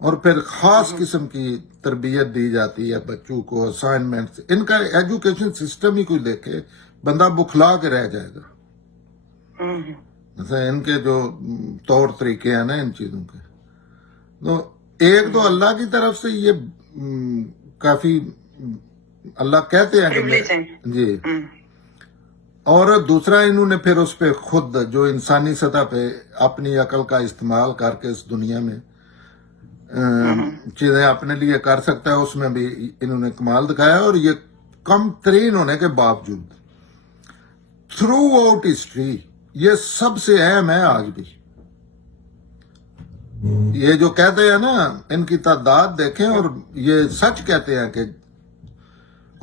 اور پھر خاص قسم کی تربیت دی جاتی ہے بچوں کو، اسائنمنٹ. ان کا ایجوکیشن سسٹم ہی کوئی دیکھے بندہ بکھلا کے رہ جائے گا. مثلا ان کے جو طور طریقے ہیں نا ان چیزوں کے، تو ایک تو اللہ کی طرف سے یہ کافی اللہ کہتے ہیں Privilege ہیں. جی، اور دوسرا انہوں نے پھر اس پہ خود جو انسانی سطح پہ اپنی عقل کا استعمال کر کے اس دنیا میں چیزیں اپنے لیے کر سکتا ہے، اس میں بھی انہوں نے کمال دکھایا. اور یہ کم ترین ہونے کے باوجود تھرو آؤٹ ہسٹری یہ سب سے اہم ہے آج بھی. یہ جو کہتے ہیں نا ان کی تعداد دیکھیں، اور یہ سچ کہتے ہیں کہ،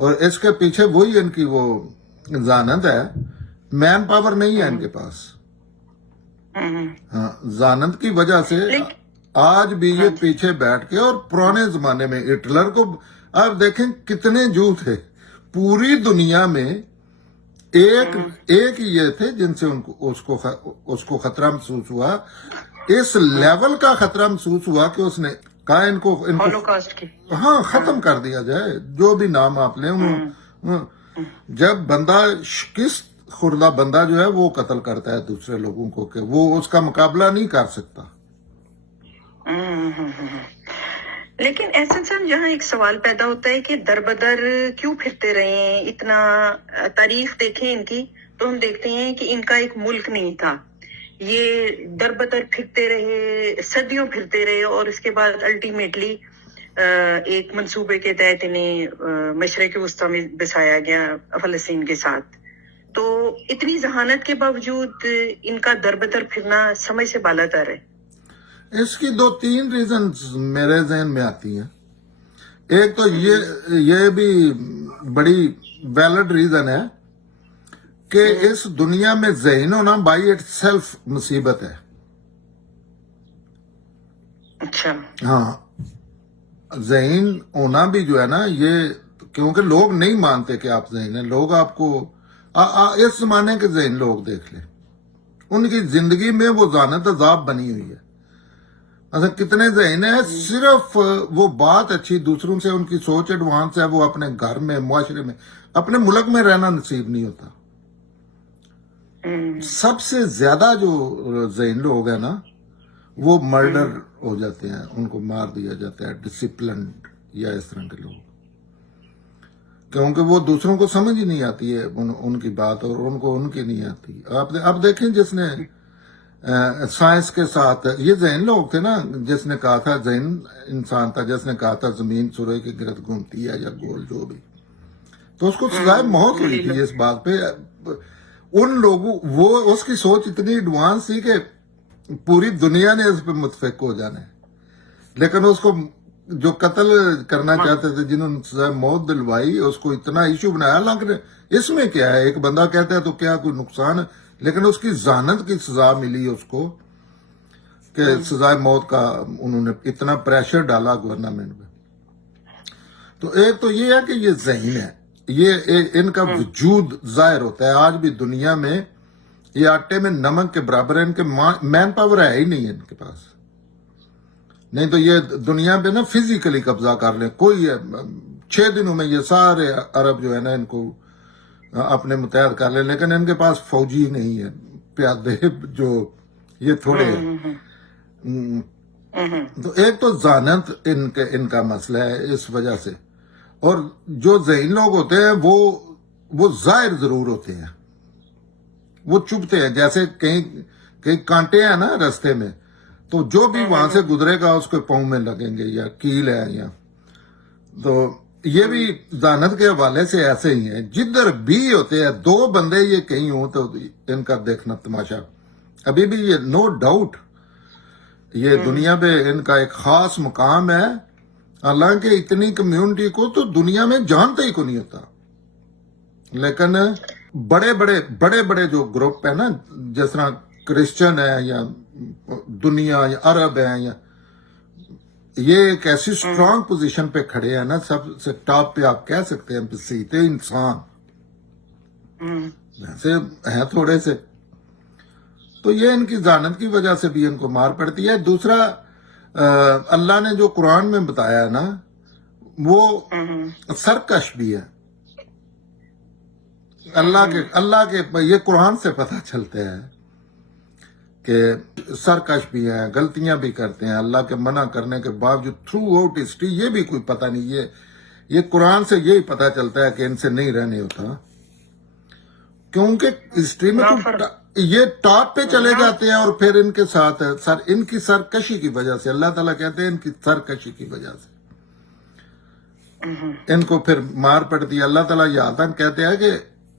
اور اس کے پیچھے وہی ان کی وہ ذہانت ہے. مین پاور نہیں ہے ان کے پاس. ہاں، ذہانت کی وجہ سے آج بھی یہ پیچھے بیٹھ کے، اور پرانے زمانے میں ہٹلر کو آپ دیکھیں کتنے جو تھے پوری دنیا میں، ایک ہی یہ تھے جن سے اس کو خطرہ محسوس ہوا. اس لیول کا خطرہ محسوس ہوا کہ اس نے کہا ان کو ہولوکاسٹ کی. ہاں ختم کر دیا جائے، جو بھی نام آپ لیں. جب بندہ شکست خوردہ بندہ جو ہے وہ قتل کرتا ہے دوسرے لوگوں کو کہ وہ اس کا مقابلہ نہیں کر سکتا. لیکن احسن صاحب جہاں ایک سوال پیدا ہوتا ہے کہ در بدر کیوں پھرتے رہے ہیں، اتنا تاریخ دیکھیں ان کی تو ہم دیکھتے ہیں کہ ان کا ایک ملک نہیں تھا. یہ در بدر پھرتے رہے، صدیوں پھرتے رہے، اور اس کے بعد الٹیمیٹلی ایک منصوبے کے تحت انہیں مشرق وسطیٰ میں بسایا گیا فلسطین کے ساتھ. تو اتنی ذہانت کے باوجود ان کا در بدر پھرنا سمجھ سے بالا تر ہے. اس کی 2-3 ریزنز میرے ذہن میں آتی ہیں. ایک تو یہ بھی بڑی ویلڈ ریزن ہے کہ اس دنیا میں ذہین ہونا بائی اٹ سیلف مصیبت ہے. اچھا. ہاں، ذہین ہونا بھی جو ہے نا یہ، کیونکہ لوگ نہیں مانتے کہ آپ ذہین ہیں. لوگ آپ کو اس زمانے کے ذہین لوگ دیکھ لیں، ان کی زندگی میں وہ ذہانت عذاب بنی ہوئی ہے. اچھا کتنے ذہین ہیں، صرف وہ بات اچھی، دوسروں سے ان کی سوچ ایڈوانس ہے، وہ اپنے گھر میں، معاشرے میں، اپنے ملک میں رہنا نصیب نہیں ہوتا. سب سے زیادہ جو ذہین لوگ ہیں نا وہ مرڈر ہو جاتے ہیں، ان کو مار دیا جاتا ہے، ڈسپلنڈ یا اس طرح کے لوگ، کیونکہ وہ دوسروں کو سمجھ ہی نہیں آتی ہے ان کی بات، اور ان کو ان کی نہیں آتی. آپ دیکھیں جس نے سائنس کے ساتھ، یہ ذہین لوگ تھے نا، جس نے کہا تھا، ذہین انسان تھا جس نے کہا تھا زمین سورج کے گرد گھومتی ہے یا گول جو بھی، تو اس کو سزائے موت ہوئی تھی اس بات پہ. ان لوگوں، وہ اس کی سوچ اتنی ایڈوانس تھی کہ پوری دنیا نے اس پہ متفق ہو جانا ہے. لیکن اس کو جو قتل کرنا چاہتے تھے، جنہوں نے سزائے موت دلوائی، اس کو اتنا ایشو بنایا. حالانکہ اس میں کیا ہے، ایک بندہ کہتا ہے تو کیا کوئی نقصان ہے، لیکن اس کی ذہانت کی سزا ملی اس کو کہ سزائے موت کا انہوں نے اتنا پریشر ڈالا گورنمنٹ میں. تو ایک تو یہ ہے کہ یہ ذہین ہے، یہ ان کا وجود ظاہر ہوتا ہے. آج بھی دنیا میں یہ آٹے میں نمک کے برابر ہے. ان کے مین پاور ہے ہی نہیں ہے ان کے پاس، نہیں تو یہ دنیا پہ نا فزیکلی قبضہ کر لیں. کوئی 6 دنوں میں یہ سارے عرب جو ہے نا ان کو اپنے متحد کر لیں، لیکن ان کے پاس فوجی نہیں ہے، پیادے جو یہ تھوڑے ہیں. تو ایک تو ذہانت ان کا مسئلہ ہے اس وجہ سے. اور جو ذہین لوگ ہوتے ہیں وہ ظاہر ضرور ہوتے ہیں، وہ چپتے ہیں. جیسے کہیں کانٹے ہیں نا رستے میں، تو جو بھی وہاں سے گزرے گا اس کے پاؤں میں لگیں گے، یا کیل ہے یا. تو یہ بھی ذہانت کے حوالے سے ایسے ہی ہیں، جدھر بھی ہوتے ہیں. 2 بندے یہ کہیں ہوں تو ان کا دیکھنا تماشا. ابھی بھی یہ نو ڈاؤٹ یہ دنیا پہ ان کا ایک خاص مقام ہے. حالانکہ اتنی کمیونٹی کو تو دنیا میں جانتا ہی کو نہیں ہوتا. لیکن بڑے بڑے جو گروپ ہیں نا، جس طرح کرسچن ہے یا دنیا یا عرب ہیں، یا یہ ایک ایسی اسٹرانگ پوزیشن پہ کھڑے ہیں نا، سب سے ٹاپ پہ آپ کہہ سکتے ہیں بسیتے انسان ویسے ہیں تھوڑے سے. تو یہ ان کی ذہانت کی وجہ سے بھی ان کو مار پڑتی ہے. دوسرا اللہ نے جو قرآن میں بتایا ہے نا وہ سرکش بھی ہے. اللہ کے یہ قرآن سے پتہ چلتا ہے کہ سرکش بھی ہیں, غلطیاں بھی کرتے ہیں, اللہ کے منع کرنے کے باوجود تھرو آؤٹ ہسٹری. یہ بھی کوئی پتہ نہیں, یہ قرآن سے یہی پتہ چلتا ہے کہ ان سے نہیں رہنے ہوتا, کیونکہ ہسٹری میں تو یہ ٹاپ پہ چلے جاتے ہیں اور پھر ان کے ساتھ ان کی سرکشی کی وجہ سے, اللہ تعالیٰ کہتے ہیں ان کی سرکشی کی وجہ سے ان کو پھر مار پڑتی ہے. اللہ تعالیٰ یہ آتن کہتے ہیں کہ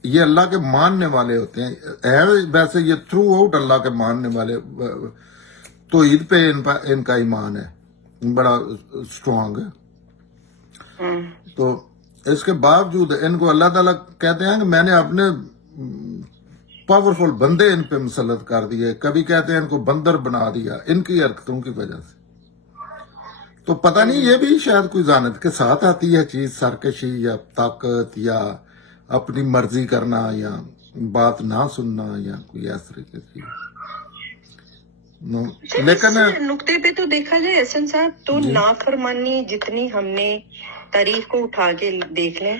یہ اللہ کے ماننے والے ہوتے ہیں, ہے ویسے یہ تھرو آؤٹ اللہ کے ماننے والے, تو عید پہ ان کا ایمان ہے بڑا اسٹرانگ ہے. تو اس کے باوجود ان کو اللہ تعالیٰ کہتے ہیں کہ میں نے اپنے پاورفل بندے ان پہ مسلط کر دیے, کبھی کہتے ہیں ان کو بندر بنا دیا ان کی حرکتوں کی وجہ سے. تو پتہ نہیں یہ بھی شاید کوئی ذہانت کے ساتھ آتی ہے چیز, سرکشی یا طاقت یا اپنی مرضی کرنا یا بات نہ سننا یا کوئی اس طریقے کی. لیکن اس نقطے پہ تو دیکھا جائے احسن صاحب تو نافرمانی جتنی ہم نے تاریخ کو اٹھا کے دیکھ لیں,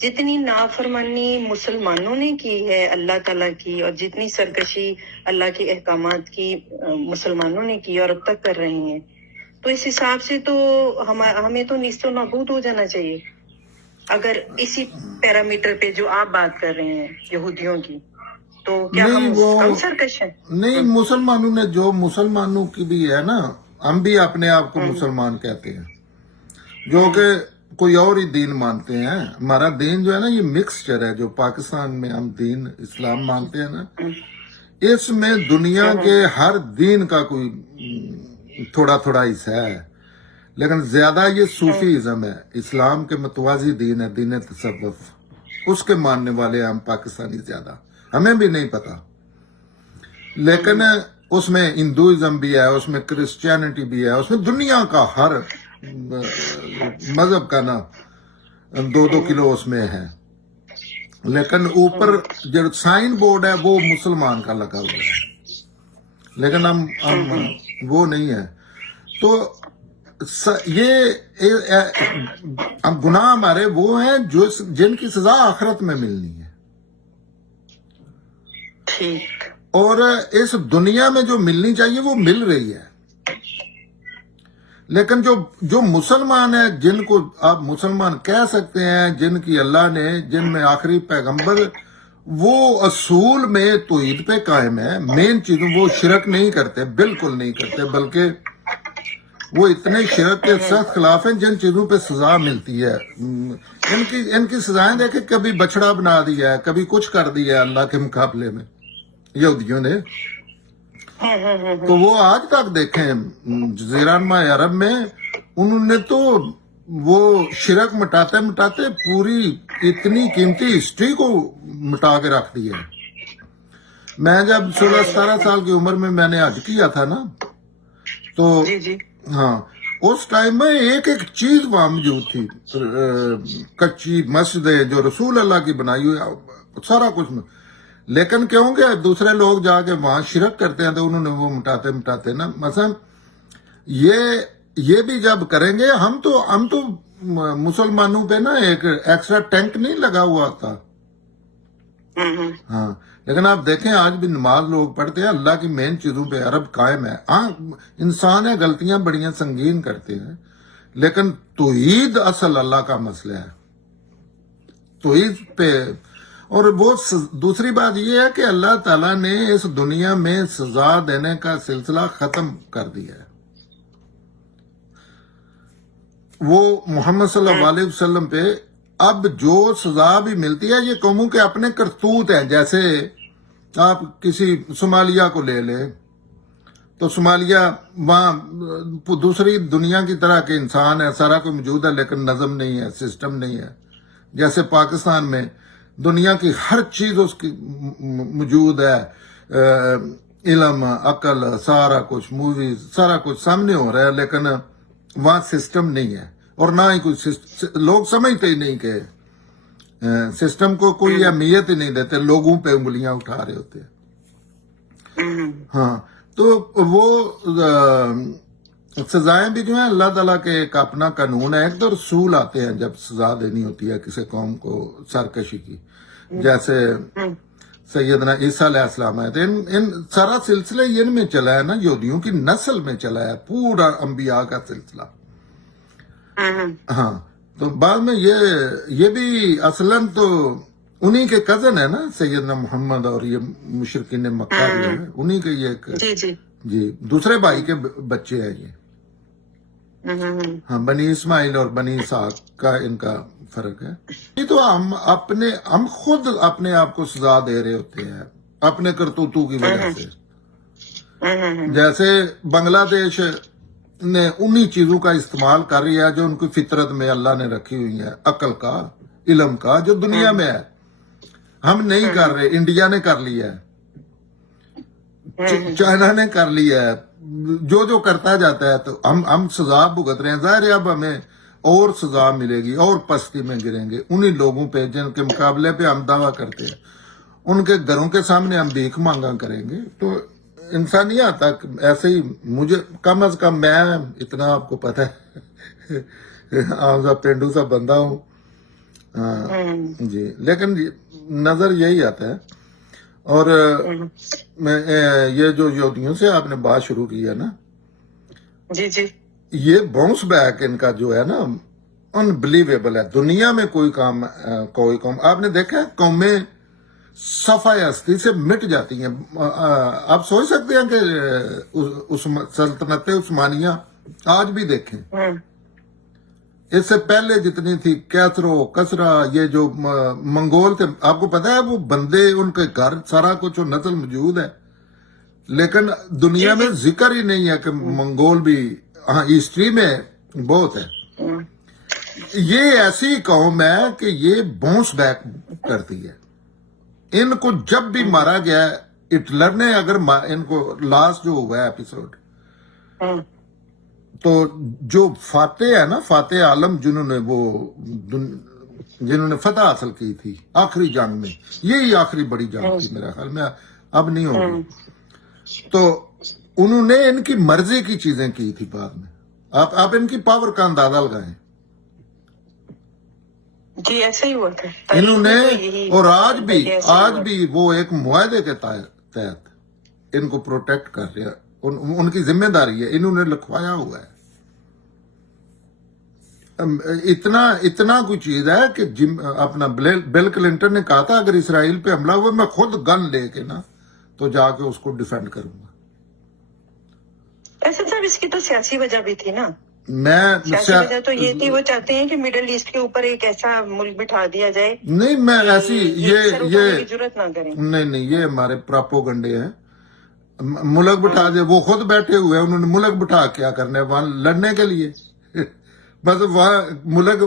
جتنی نافرمانی مسلمانوں نے کی ہے اللہ تعالیٰ کی, اور جتنی سرکشی اللہ کے احکامات کی مسلمانوں نے کی اور اب تک کر رہے ہیں, تو اس حساب سے تو ہمیں تو نیست و نابود ہو جانا چاہیے اگر اسی پیرامیٹر پہ جو آپ بات کر رہے ہیں یہودیوں کی. تو کیا ہم کم سرکش ہیں؟ نہیں, مسلمانوں نے جو مسلمانوں کی بھی ہے نا, ہم بھی اپنے آپ کو مسلمان کہتے ہیں جو کہ کوئی اور ہی دین مانتے ہیں. ہمارا دین جو ہے نا یہ مکسچر ہے, جو پاکستان میں ہم دین اسلام مانتے ہیں نا, اس میں دنیا کے ہر دین کا کوئی تھوڑا تھوڑا حصہ ہے, لیکن زیادہ یہ صوفیزم ہے. اسلام کے متوازی دین ہے دین تصوف, اس کے ماننے والے ہم پاکستانی زیادہ, ہمیں بھی نہیں پتا. لیکن اس میں ہندوازم بھی ہے, اس میں کرسچینٹی بھی ہے, اس میں دنیا کا ہر مذہب کا نا 2-2 کلو اس میں ہے. لیکن اوپر جو سائن بورڈ ہے وہ مسلمان کا لگا ہوا ہے, لیکن ہم وہ نہیں ہے. تو یہ گناہ ہمارے وہ ہیں جن کی سزا آخرت میں ملنی ہے, اور اس دنیا میں جو ملنی چاہیے وہ مل رہی ہے. لیکن جو مسلمان ہیں, جن کو آپ مسلمان کہہ سکتے ہیں, جن کی اللہ نے, جن میں آخری پیغمبر, وہ اصول میں توحید پہ قائم ہے, مین چیزوں وہ شرک نہیں کرتے, بالکل نہیں کرتے, بلکہ وہ اتنے شرک کے سخت خلاف ہیں جن چیزوں پہ سزا ملتی ہے. ان کی سزائیں دیکھیں, کبھی بچڑا بنا دیا ہے, کبھی کچھ کر دیا ہے اللہ کے مقابلے میں یہودیوں نے. تو وہ آج تک دیکھیں جزیرہ نما عرب میں انہوں نے تو وہ شرک مٹاتے مٹاتے پوری اتنی قیمتی ہسٹری کو مٹا کے رکھ دی ہے. میں جب 16-17 سال کی عمر میں نے حج کیا تھا نا, تو ہاں اس ٹائم میں ایک چیز وہاں موجود تھی, کچی مسجدیں جو رسول اللہ کی بنائی ہوئی, سارا کچھ. لیکن کیوں کہ دوسرے لوگ جا کے وہاں شرک کرتے ہیں تو انہوں نے وہ مٹاتے مٹاتے نا, مثلا یہ بھی جب کریں گے, ہم تو مسلمانوں پہ نا ایک ایکسٹرا ٹینک نہیں لگا ہوا تھا. ہاں, لیکن آپ دیکھیں آج بھی نماز لوگ پڑھتے ہیں, اللہ کی مین چیزوں پہ عرب قائم ہے. ہاں انسان ہے, غلطیاں بڑیاں سنگین کرتے ہیں, لیکن توحید اصل اللہ کا مسئلہ ہے, توحید پہ. اور وہ دوسری بات یہ ہے کہ اللہ تعالیٰ نے اس دنیا میں سزا دینے کا سلسلہ ختم کر دیا ہے. وہ محمد صلی اللہ علیہ وسلم پہ اب جو سزا بھی ملتی ہے یہ قوموں کے اپنے کرتوت ہیں. جیسے آپ کسی صومالیہ کو لے لیں, تو صومالیہ وہاں دوسری دنیا کی طرح کے انسان ہے, سارا کوئی موجود ہے, لیکن نظم نہیں ہے, سسٹم نہیں ہے. جیسے پاکستان میں دنیا کی ہر چیز اس کی موجود ہے, علم, عقل, سارا کچھ, موویز, سارا کچھ سامنے ہو رہا ہے, لیکن وہاں سسٹم نہیں ہے. اور نہ ہی کوئی لوگ سمجھتے ہی نہیں کہ سسٹم کو کوئی اہمیت ہی نہیں دیتے, لوگوں پہ انگلیاں اٹھا رہے ہوتے ہیں. ہاں, تو وہ سزائیں بھی جو ہیں اللہ تعالیٰ کے ایک اپنا قانون ہے. ایک تو رسول آتے ہیں جب سزا دینی ہوتی ہے کسی قوم کو سرکشی کی, جیسے سیدنا عیسیٰ علیہ السلام آئے تھے. ان سارا سلسلہ ان میں چلا ہے نا, یہودیوں کی نسل میں چلا ہے پورا انبیاء کا سلسلہ. ہاں, تو بعد میں یہ بھی اصلاً تو انہی کے کزن ہے نا سیدنا محمد, اور یہ مشرکین مکہ جو ہے انہی کے یہ جی دوسرے بھائی کے بچے ہیں یہ. ہاں, بنی اسماعیل اور بنی اسحاق کا ان کا فرق ہے. یہ تو ہم خود اپنے آپ کو سزا دے رہے ہوتے ہیں اپنے کرتوتوں کی وجہ سے. جیسے بنگلہ دیش نے انہی چیزوں کا استعمال کر رہی ہے جو ان کی فطرت میں اللہ نے رکھی ہوئی ہے, عقل کا, علم کا, جو دنیا میں ہے. ہم نہیں کر رہے, انڈیا نے کر لیا ہے, چائنا نے کر لیا ہے. جو کرتا جاتا ہے تو ہم سزا بھگت رہے ہیں. ظاہر ہے اب ہمیں اور سزا ملے گی, اور پستی میں گریں گے انہی لوگوں پہ جن کے مقابلے پہ ہم دعویٰ کرتے ہیں. ان کے گھروں کے سامنے ہم بھیک مانگا کریں گے. تو انسانیت تک ایسے ہی, مجھے کم از کم میں اتنا آپ کو پتہ ہے عام سا پینڈو سا بندہ ہوں جی, لیکن نظر یہی آتا ہے. اور یہ جو یہودیوں سے آپ نے بات شروع کی ہے نا, جی یہ باؤنس بیک ان کا جو ہے نا انبلیویبل ہے. دنیا میں کوئی قوم آپ نے دیکھا ہے قومیں صفحہ ہستی سے مٹ جاتی ہیں. آپ سوچ سکتے ہیں کہ سلطنت عثمانیہ آج بھی دیکھیں, اس سے پہلے جتنی تھی کسرا, یہ جو منگول تھے, آپ کو پتا ہے وہ بندے, ان کے گھر سارا کچھ نسل موجود ہے, لیکن دنیا میں ذکر ہی نہیں ہے کہ منگول بھی, ہاں ہسٹری میں بہت ہے. یہ ایسی قوم ہے کہ یہ باؤنس بیک کرتی ہے. ان کو جب بھی مارا گیا ہٹلر نے, اگر ان کو لاسٹ جو ہوا ہے ایپیسوڈ, تو جو فاتح ہے نا, فاتح عالم, جنہوں نے فتح حاصل کی تھی آخری جنگ میں, یہی آخری بڑی جنگ تھی میرا خیال میں, اب نہیں ہوگی. تو انہوں نے ان کی مرضی کی چیزیں کی تھی بعد میں. آپ ان کی پاور کا اندازہ لگائیں. جی ایسا ہی ہوا تھا انہوں نے, اور آج بھی وہ ایک معاہدے کے تحت ان کو پروٹیکٹ کر رہے ہیں. ان کی ذمہ داری ہے, انہوں نے لکھوایا ہوا ہے. اتنا کوئی چیز ہے کہ اپنا بل کلنٹن نے کہا تھا اگر اسرائیل پہ حملہ ہوا میں خود گن لے کے نا تو جا کے اس کو ڈیفینڈ کروں گا. ایسا صاحب اس کی تو سیاسی وجہ بھی تھی نا. سیاسی وجہ تو یہ تھی, وہ چاہتے ہیں کہ مڈل ایسٹ کے اوپر ایک ایسا ملک بٹھا دیا جائے. نہیں, میں ایسی یہ ضرورت نہ کریں. نہیں, یہ ہمارے پراپوگنڈے ہیں. ملک بٹھا دے, وہ خود بیٹھے ہوئے ہیں, انہوں نے ملک بٹھا کیا کرنا ہے وہاں لڑنے کے لیے. بس وہاں ملک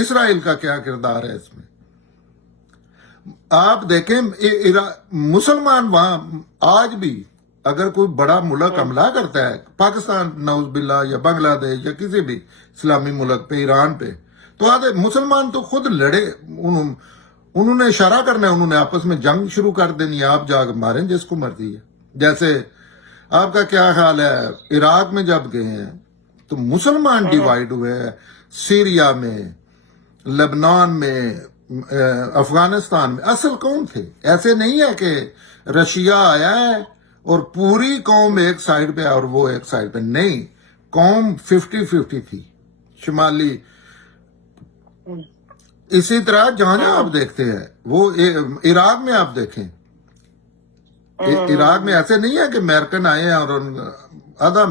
اسرائیل کا کیا کردار ہے اس میں. آپ دیکھیں مسلمان وہاں آج بھی اگر کوئی بڑا ملک حملہ کرتا ہے, پاکستان نعوذ باللہ, یا بنگلہ دیش, یا کسی بھی اسلامی ملک پہ, ایران پہ, تو آدھے مسلمان تو خود لڑے. انہوں نے اشارہ کرنا ہے, انہوں نے آپس میں جنگ شروع کر دینی ہے, آپ جا کے ماریں جس کو مرضی ہے. جیسے آپ کا کیا خیال ہے عراق میں جب گئے ہیں تو مسلمان ڈیوائیڈ ہوئے ہیں, سیریا میں, لبنان میں, افغانستان میں. اصل کون تھے؟ ایسے نہیں ہے کہ رشیا آیا ہے اور پوری قوم ایک سائڈ پہ اور وہ ایک سائڈ پہ. نہیں, قوم 50-50 تھی شمالی. اسی طرح جہاں آپ دیکھتے ہیں, وہ عراق میں آپ دیکھیں, عراق میں ایسے نہیں ہے کہ امریکن آئے ہیں اور آدھا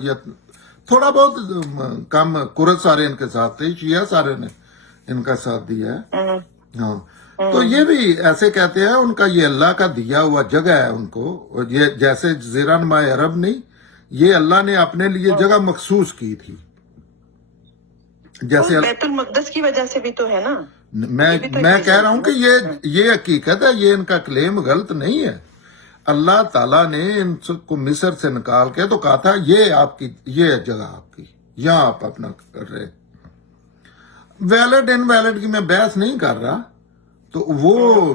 یا تھوڑا بہت کم کرد سارے ان کے ساتھ تھے, شیعہ سارے نے ان کا ساتھ دیا ہے. ہاں, تو یہ بھی ایسے کہتے ہیں ان کا یہ اللہ کا دیا ہوا جگہ ہے ان کو. یہ جیسے جزیرہ نما عرب نہیں, یہ اللہ نے اپنے لیے جگہ مخصوص کی تھی. جیسے بیت المقدس کی وجہ سے بھی تو ہے نا. میں کہہ رہا ہوں کہ یہ حقیقت ہے, یہ ان کا کلیم غلط نہیں ہے. اللہ تعالیٰ نے ان کو مصر سے نکال کے تو کہا تھا یہ آپ کی, یہ جگہ آپ کی, یہاں آپ اپنا کر رہے. ویلڈ ان ویلڈ کی میں بحث نہیں کر رہا. تو وہ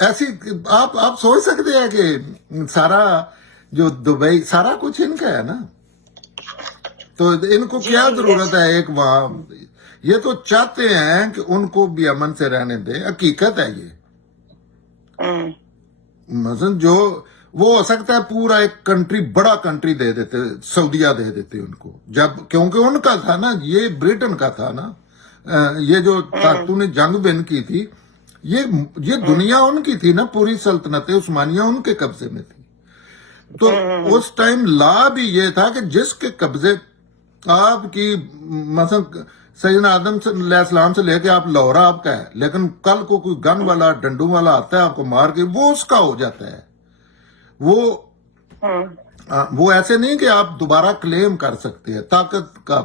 ایسی آپ سوچ سکتے ہیں کہ سارا جو دبئی سارا کچھ ان کا ہے نا. تو ان کو کیا ضرورت ہے ایک وہاں؟ یہ تو چاہتے ہیں کہ ان کو بھی امن سے رہنے دیں. حقیقت ہے یہ. مثلا جو وہ ہو سکتا ہے پورا ایک کنٹری، بڑا کنٹری دے دیتے، سعودیہ دے دیتے ان کو، جب کیونکہ ان کا تھا نا، یہ برٹن کا تھا نا. یہ جو تو نے جنگ بن کی تھی، یہ دنیا ان کی تھی نا، پوری سلطنت عثمانیہ ان کے قبضے میں تھی. تو اس ٹائم لا بھی یہ تھا کہ جس کے قبضے آپ کی، مثلا سیدنا آدم علیہ السلام سے لے کے آپ لاہور آپ کا ہے، لیکن کل کو کوئی گن والا ڈنڈوں والا آتا ہے آپ کو مار کے، وہ اس کا ہو جاتا ہے. وہ ایسے نہیں کہ آپ دوبارہ کلیم کر سکتے ہیں طاقت کا.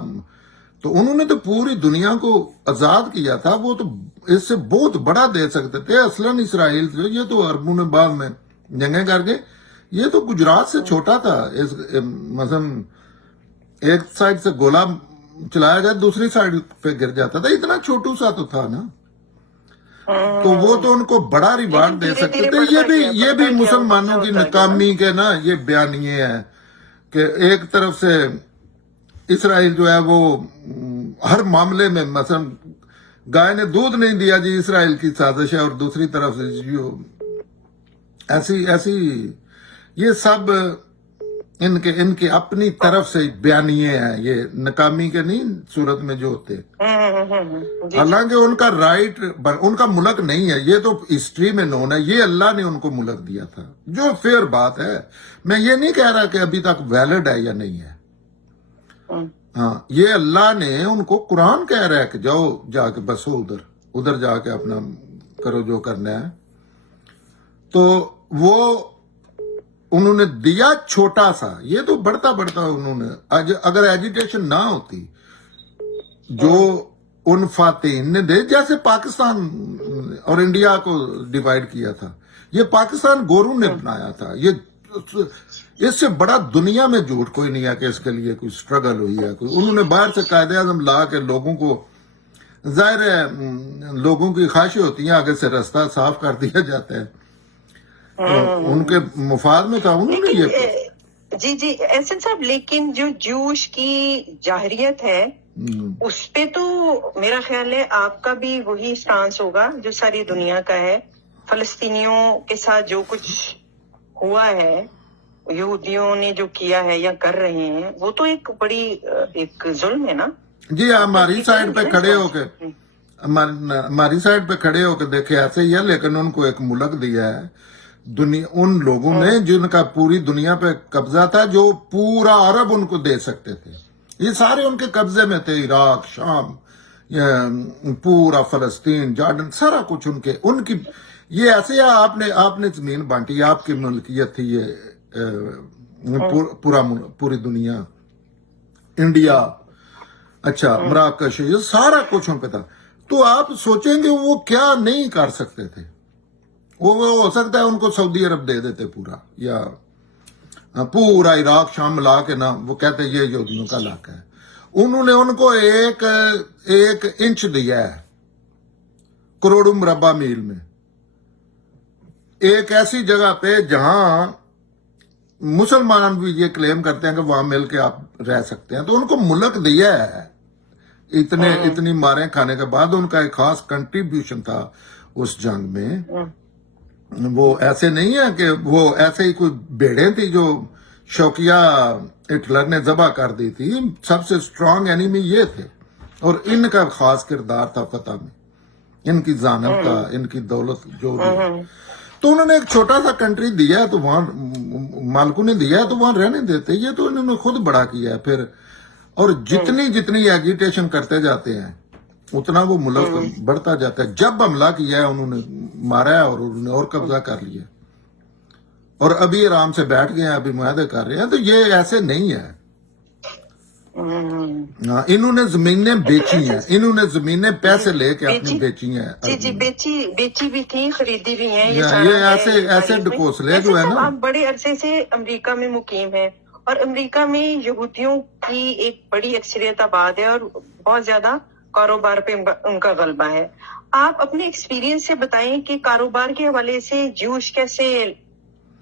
تو انہوں نے تو پوری دنیا کو آزاد کیا تھا، وہ تو اس سے بہت بڑا دے سکتے تھے. اصلاً اسرائیل سے یہ تو عربوں نے بعد میں جنگیں کر کے، یہ تو گجرات سے چھوٹا تھا. مثلا ایک سائڈ سے گولہ چلایا جائے دوسری سائڈ پہ گر جاتا تھا، اتنا چھوٹو سا تو تھا نا. تو وہ تو ان کو بڑا ریوارڈ دے سکتے تھے. یہ بھی مسلمانوں کی ناکامی کے نا یہ بیانیے ہیں کہ ایک طرف سے اسرائیل جو ہے وہ ہر معاملے میں، مثلا گائے نے دودھ نہیں دیا جی، اسرائیل کی سازش ہے، اور دوسری طرف سے جو ایسی یہ سب ان کے اپنی طرف سے بیانیے ہیں، یہ ناکامی کے نہیں صورت میں جو ہوتے. حالانکہ ان کا رائٹ، ان کا ملک نہیں ہے، یہ تو ہسٹری میں نون ہے، یہ اللہ نے ان کو ملک دیا تھا، جو فیئر بات ہے. میں یہ نہیں کہہ رہا کہ ابھی تک ویلڈ ہے یا نہیں ہے. ہاں، یہ اللہ نے ان کو، قرآن کہہ رہا ہے کہ جاؤ جا کے بسو ادھر جا کے اپنا کرو جو کرنا ہے. تو وہ انہوں نے دیا چھوٹا سا، یہ تو بڑھتا انہوں نے. اگر ایجیٹیشن نہ ہوتی جو ان فاتحین نے دے، جیسے پاکستان اور انڈیا کو ڈیوائیڈ کیا تھا، یہ پاکستان گوروں نے بنایا تھا. اس سے بڑا دنیا میں جھوٹ کوئی نہیں ہے کہ اس کے لیے کوئی سٹرگل ہوئی ہے. انہوں نے باہر سے قائد اعظم لا کے لوگوں کو، ظاہر ہے لوگوں کی خواہشیں ہوتی ہیں، آگے سے رستہ صاف کر دیا جاتا ہے. ان کے مفاد میں تھا، انہوں نے یہ. جی احسن صاحب، لیکن جو جوش کی جاہریت ہے اس پہ تو میرا خیال ہے آپ کا بھی وہی سٹانس ہوگا جو ساری دنیا کا ہے. فلسطینیوں کے ساتھ جو کچھ ہوا ہے، یہودیوں نے جو کیا ہے یا کر رہے ہیں، وہ تو ایک بڑی ایک ظلم ہے نا. جی، ہماری سائڈ پہ کھڑے ہو کے، ہماری سائڈ پہ کھڑے ہو کے دیکھے ایسے ہی ہے، لیکن ان کو ایک ملک دیا ہے ان لوگوں نے جن کا پوری دنیا پہ قبضہ تھا، جو پورا عرب ان کو دے سکتے تھے. یہ سارے ان کے قبضے میں تھے، عراق، شام، پورا فلسطین، جارڈن، سارا کچھ ان کی. یہ ایسے آپ نے زمین بانٹی، آپ کی ملکیت تھی یہ پوری دنیا، انڈیا، اچھا مراکش، یہ سارا کچھ ان پہ تھا. تو آپ سوچیں گے وہ کیا نہیں کر سکتے تھے. وہ ہو سکتا ہے ان کو سعودی عرب دے دیتے پورا، یا پورا عراق شام ملا کے نا، وہ کہتے یہ یہودیوں کا علاقہ ہے. انہوں نے ان کو ایک انچ دیا ہے کروڑوں مربع میل میں، ایک ایسی جگہ پہ جہاں مسلمان بھی یہ کلیم کرتے ہیں کہ وہاں مل کے آپ رہ سکتے ہیں. تو ان کو ملک دیا ہے. اتنی ماریں کھانے کے بعد ان کا ایک خاص کنٹریبیوشن تھا اس جنگ میں. وہ ایسے نہیں ہے کہ وہ ایسے ہی کوئی بھیڑیں تھی جو شوقیہ ہٹلر نے ذبح کر دی تھی. سب سے سٹرانگ اینیمی یہ تھے، اور ان کا خاص کردار تھا فتح میں، ان کی ذہانت کا، ان کی دولت جو بھی. تو انہوں نے ایک چھوٹا سا کنٹری دیا ہے، تو وہاں مالکوں نے دیا ہے تو وہاں رہنے دیتے. یہ تو انہوں نے خود بڑا کیا ہے پھر. اور جتنی ایجیٹیشن کرتے جاتے ہیں اتنا وہ ملک بڑھتا جاتا ہے. جب حملہ کیا ہے انہوں نے مارا ہے، اور انہوں نے اور قبضہ کر لیا، اور ابھی آرام سے بیٹھ گئے ہیں، ابھی معاہدے کر رہے ہیں. تو یہ ایسے نہیں ہے. انہوں نے زمینیں بیچی ہیں، انہوں نے زمینیں پیسے لے کے اپنی بیچی ہیں. جی بیچی بھی تھی، خریدی بھی ہیں. یہ ایسے ڈکوسلے جو ہے نا. آپ بڑے عرصے سے امریکہ میں مقیم ہیں، اور امریکہ میں یہودیوں کی ایک بڑی اکثریت آباد ہے، اور بہت زیادہ کاروبار پہ ان کا غلبہ ہے. آپ اپنے ایکسپیرینس سے بتائیں کہ کاروبار کے حوالے سے جوش کیسے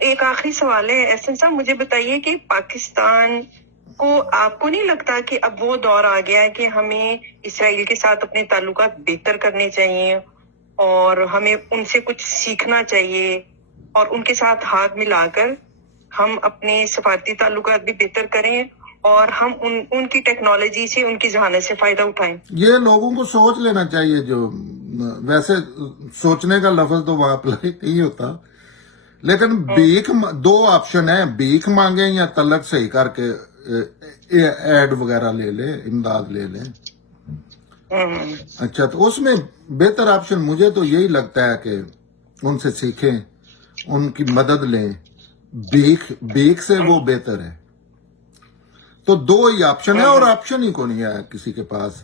ایک آخری سوال ہے احسن صاحب, مجھے بتائیے کہ پاکستان کو آپ کو نہیں لگتا کہ اب وہ دور آ گیا ہے کہ ہمیں اسرائیل کے ساتھ اپنے تعلقات بہتر کرنے چاہیے اور ہمیں ان سے کچھ سیکھنا چاہیے اور ان کے ساتھ ہاتھ ملا کر ہم اپنے سفارتی تعلقات بھی بہتر کریں اور ہم ان کی ٹیکنالوجی سے, ان کی ذہانت سے فائدہ اٹھائیں؟ یہ لوگوں کو سوچ لینا چاہیے. جو ویسے سوچنے کا لفظ تو وہاں اپلائی نہیں ہوتا, لیکن بھیک دو آپشن ہیں, بھیک مانگیں یا تعلق صحیح کر کے ایڈ وغیرہ لے لیں, امداد لے لیں. اچھا, تو اس میں بہتر آپشن مجھے تو یہی لگتا ہے کہ ان سے سیکھیں, ان کی مدد لیں. بھیک سے وہ بہتر ہے. تو دو ہی آپشن ہے اور آپشن ہی کو نہیں ہے کسی کے پاس.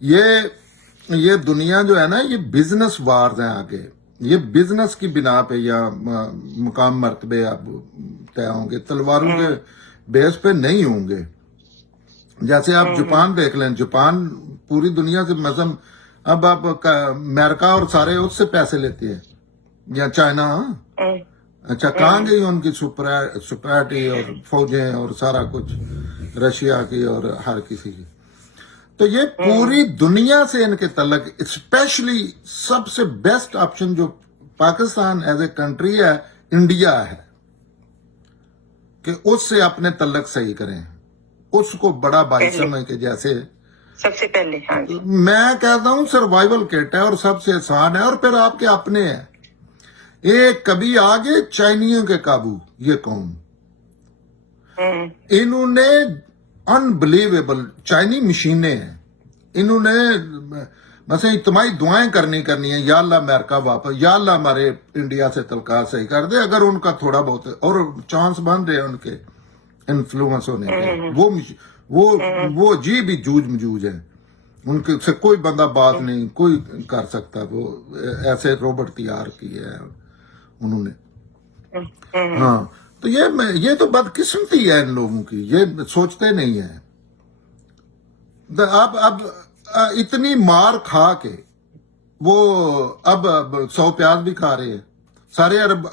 یہ دنیا جو ہے نا, یہ بزنس وارز ہیں آگے. یہ بزنس کی بنا پہ یا مقام مرتبے اب طے ہوں گے, تلواروں کے بیس پہ نہیں ہوں گے. جیسے آپ جاپان دیکھ لیں, جاپان پوری دنیا سے مثلا اب آپ امریکہ اور سارے اس سے پیسے لیتے ہیں, یا چائنا. اچھا, کہاں گئی ان کی سپریٹی اور فوجیں اور سارا کچھ, رشیا کی اور ہر کسی کی. تو یہ پوری دنیا سے ان کے تعلق, اسپیشلی سب سے بیسٹ آپشن جو پاکستان ایز اے کنٹری ہے, انڈیا ہے کہ اس سے اپنے تعلق صحیح کریں. اس کو بڑا باعث سمجھ کے, جیسے سب سے پہلے میں کہتا ہوں سروائیول کٹ ہے اور سب سے آسان ہے, اور پھر آپ کے اپنے ہیں. ایک کبھی آگے چائنیوں کے قابو, یہ قوم, انہوں نے انبلیویبل چائنی مشینیں ہیں. انہوں نے مثلا اجتماعی دعائیں کرنی ہیں, یا اللہ امریکہ واپس, یا اللہ ہمارے انڈیا سے تعلقات صحیح کر دے. اگر ان کا تھوڑا بہت اور چانس بن رہے ان کے انفلوئنس ہونے کے, وہ عجیب ہی جوج ہے. ان کے سے کوئی بندہ بات نہیں کوئی کر سکتا. وہ ایسے روبوٹ تیار کیے ہیں انہوں نے. ہاں, تو یہ تو بدقسمتی ہے ان لوگوں کی, یہ سوچتے نہیں ہیں. اب اتنی مار کھا کے وہ اب 100 پیاز بھی کھا رہے ہیں سارے عرب.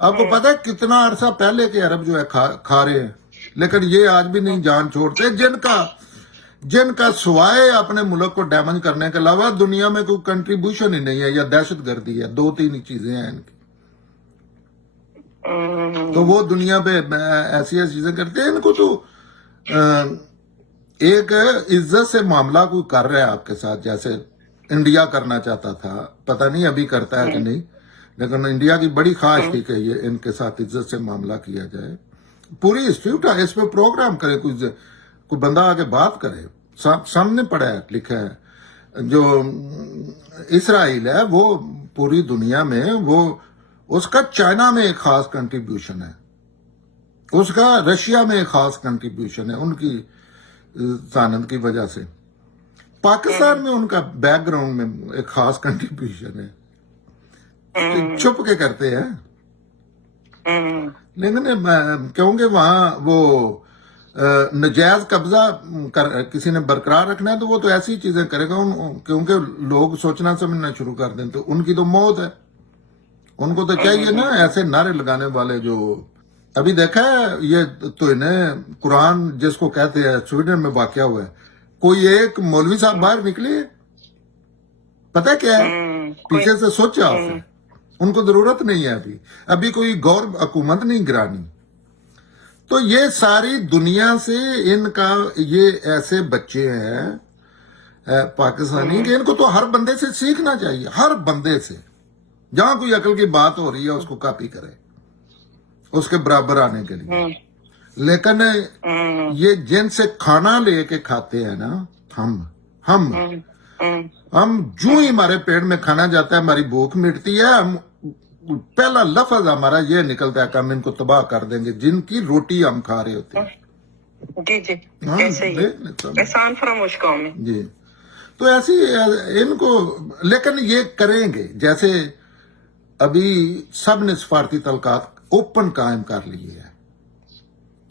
آپ کو پتا ہے کتنا عرصہ پہلے کے عرب جو ہے کھا رہے ہیں, لیکن یہ آج بھی نہیں جان چھوڑتے. جن کا سوائے اپنے ملک کو ڈیمیج کرنے کے علاوہ دنیا میں کوئی کنٹریبیوشن ہی نہیں ہے, یا دہشت گردی ہے. 2-3 چیزیں ہیں ان کی. تو وہ دنیا پہ ایسی چیزیں کرتے ہیں. ان کو تو ایک عزت سے معاملہ کوئی کر رہا ہے آپ کے ساتھ, جیسے انڈیا کرنا چاہتا تھا, پتہ نہیں ابھی کرتا ہے کہ نہیں, لیکن انڈیا کی بڑی خواہش تھی کہ یہ ان کے ساتھ عزت سے معاملہ کیا جائے. پوری ہسٹری اٹھا, اس پہ پروگرام کرے, کوئی بندہ آگے بات کرے. سامنے پڑا ہے, لکھا ہے. جو اسرائیل ہے وہ پوری دنیا میں, وہ اس کا چائنا میں ایک خاص کنٹریبیوشن ہے, اس کا رشیا میں ایک خاص کنٹریبیوشن ہے ان کی ذہانت کی وجہ سے. پاکستان میں ان کا بیک گراؤنڈ میں ایک خاص کنٹریبیوشن ہے, چھپ کے کرتے ہیں. لیکن کیونکہ وہاں وہ نجائز قبضہ کسی نے برقرار رکھنا ہے, تو وہ تو ایسی چیزیں کرے گا. کیونکہ لوگ سوچنا سمجھنا شروع کر دیں تو ان کی تو موت ہے. ان کو تو چاہیے نا ایسے نعرے لگانے والے. جو ابھی دیکھا ہے, یہ تو انہیں قرآن جس کو کہتے ہیں سویڈن میں واقعہ ہوا ہے, کوئی ایک مولوی صاحب باہر نکلے, پتہ کیا ہے, پیچھے سے سوچا آپ ہے. ان کو ضرورت نہیں ہے ابھی کوئی غور حکومت نہیں گرانی. تو یہ ساری دنیا سے ان کا, یہ ایسے بچے ہیں پاکستانی کہ ان کو تو ہر بندے سے سیکھنا چاہیے, ہر بندے سے. جہاں کوئی عقل کی بات ہو رہی ہے اس کو کاپی کرے, اس کے برابر آنے کے لیے. لیکن یہ جن سے کھانا لے کے کھاتے ہیں نا, ہم جو ہی ہمارے پیٹ میں کھانا جاتا ہے, ہماری بھوک مٹتی ہے, ہم پہلا لفظ ہمارا یہ نکلتا ہے کہ ہم ان کو تباہ کر دیں گے جن کی روٹی ہم کھا رہے ہوتے ہیں. جی ایسے ہی احسان فراموش قوم ہے. جی, تو ایسی ان کو, لیکن یہ کریں گے. جیسے ابھی سب نے سفارتی تعلقات اوپن قائم کر لیے ہیں,